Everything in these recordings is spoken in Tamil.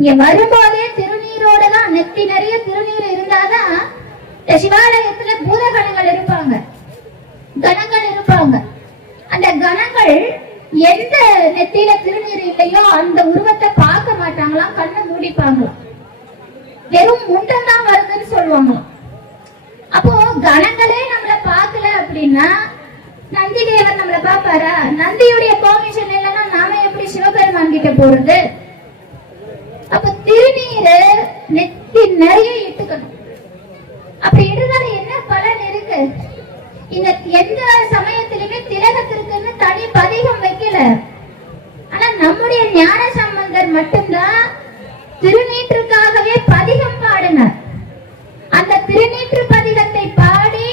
இங்க வரும்போதே திருநீரோட தான், நெத்தி நிறைய திருநீர் இருந்தாதான் சிவாலயத்துல பூதகணங்கள் இருப்பாங்க, கணங்கள் இருப்பாங்க. அந்த கணங்கள் எந்த நெத்தியில திருநீர் இல்லையோ அந்த உருவத்தை பார்க்க மாட்டாங்களாம், கண்ணை மூடிப்பாங்களாம். வெறும் முண்டம் தான் வருதுன்னு சொல்லுவாங்களாம். அப்போ கணங்களே நம்மள பார்க்கல அப்படின்னா நந்தி தேவர் நம்மள பாப்பாரா? நந்தியுடைய பெர்மிஷன் இல்லைன்னா நாம எப்படி சிவபெருமான் கிட்ட போறது? அப்ப திருநீரை நெத்தி நிறைய இட்டுக்கணும். அப்படி இடுறதால என்ன பலன் இருக்கு? இந்த எந்த சமயத்திலுமே திலகத்திற்குன்னு தனி பதிகம் வைக்கல. ஆனா நம்முடைய ஞான சம்பந்தர் மட்டும்தான் திருநீற்றுக்காகவே பதிகம் பாடினார். அந்த திருநீற்று பதிகத்தை பாடி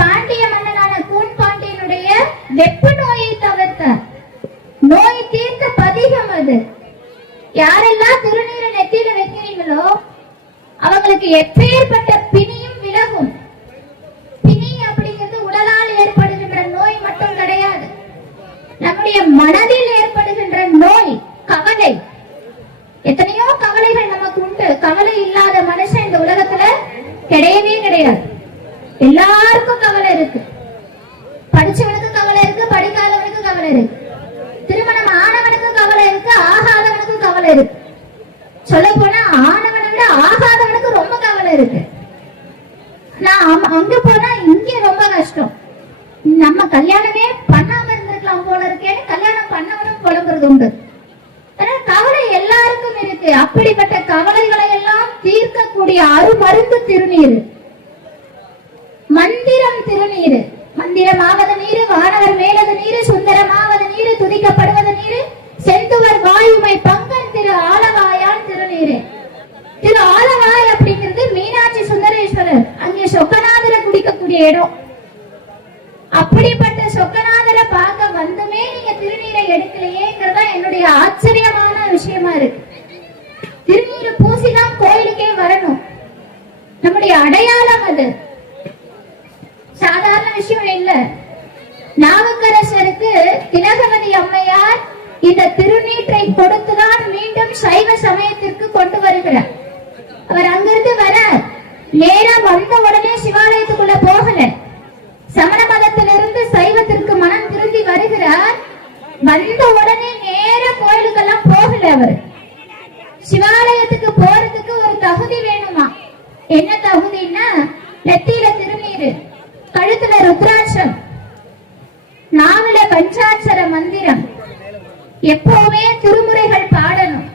பாண்டிய மன்னனான கூன் பாண்டியனுடைய வெப்பு நோயை தவிர்த்தார். நோய் தீர்த்த பதிகம் அது. யாரெல்லாம் திருநீரை நெத்தியில வைக்கிறீங்களோ அவங்களுக்கு எப்பேற்பட்ட பிணியும் விலகும். பிணி அப்படிங்கிறது உடலால் ஏற்படுகின்ற நோய் மட்டும் கிடையாது, நம்முடைய மனதில் ஏற்படுகின்ற நோய், கவலை. எத்தனையோ கவலைகள் நமக்கு உண்டு. கவலை இல்லாத மனுஷன் இந்த உலகத்துல கிடையவே கிடையாது. எல்லாருக்கும் கவலை இருக்கு. படிச்சவனுக்கு கவலை இருக்கு, படிக்காதவனுக்கு கவலை இருக்கு, திருமணம் ஆனவனுக்கு கவலை இருக்கு, ஆகாதவனுக்கு கவலை இருக்கு. சொல்ல போனா ஆனவனை விட ஆகாதவனுக்கு ரொம்ப கவலை இருக்கு. நான் அங்க போனா இங்க ரொம்ப கஷ்டம். நம்ம கல்யாணமே பண்ணாம இருந்திருக்கலாம் போல இருக்கேன்னு கல்யாணம் பண்ணவனும் புலம்புறது உண்டு. கவலை எல்லாருக்கும் இருக்கு. அப்படிப்பட்ட கவலைகளை எல்லாம் தீர்க்கக்கூடிய அருமருந்து திருநீர், மந்திரம் திருநீர். மந்திரமாவது நீரு, வானவர் மேலது நீரு, சுந்தரமாவது நீரு, துதிக்கப்படுவது நீரு, செந்துவர் வாயுமை பங்கன் திரு ஆலவாயான் திருநீரு. திரு ஆலவாய் அப்படிங்கிறது மீனாட்சி சுந்தரேஸ்வரர், அங்கே சொக்கநாதரை குடிக்கக்கூடிய இடம். அப்படிப்பட்ட சொக்கநாதரை பார்க்க வந்துமே நீங்க திருநீரை எடுக்கலையேங்கிறதா என்னுடைய ஆச்சரியமான விஷயமா இருக்கு. திருநீரை பூசிதான் கோயிலுக்கே வரணும். நம்முடைய அடையாளம் அது, சாதாரண விஷயம் இல்ல. நாவுக்கரசருக்கு திலகவதி அம்மையார் இந்த திருநீற்றை கொடுத்துதான் மீண்டும் சைவ சமயத்திற்கு கொண்டு வருகிறார். அவர் அங்கிருந்து வர நேரா வந்த உடனே சிவாலயத்துக்குள்ள போகல. சமண மதத்திலிருந்து சைவத்திற்கு மனம் திரும்பி வருகிறார். வந்த உடனே நேர கோயிலுக்கெல்லாம் போகல. அவர் சிவாலயத்துக்கு போறதுக்கு ஒரு தகுதி வேணுமா? என்ன தகுதின்னா, நெத்தியில திருநீரு, கழுத்துல ருத்ராட்சம், நாவில பஞ்சாட்சர மந்திரம், எப்பவுமே திருமுறைகள் பாடணும்.